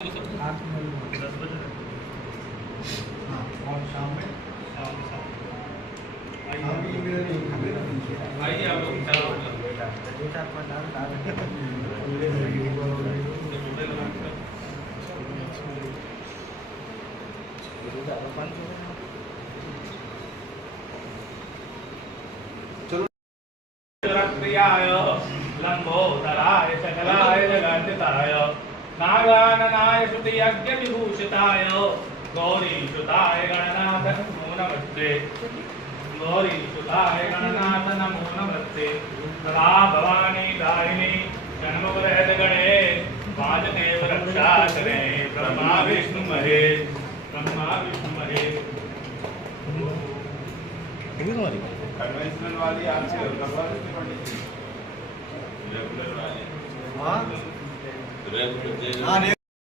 10 बजे। हाँ, और शाम में आइए आप लोग क्रियाय लंबोदराय सकलाय जगन्दिताय नागाननाय श्रुतियज्ञ विभूषिताय गौरीसुताय गणनाथ नमो नमस्ते गौरीसुताय गणनाथ नमो नमस्ते सदा भवानी दायिनी जन्मवृहद गणे वाजदेव रक्षा करे ब्रह्मा विष्णु महेश कन्वेंशनल वाली आपसे रेगुलर वाली हाँ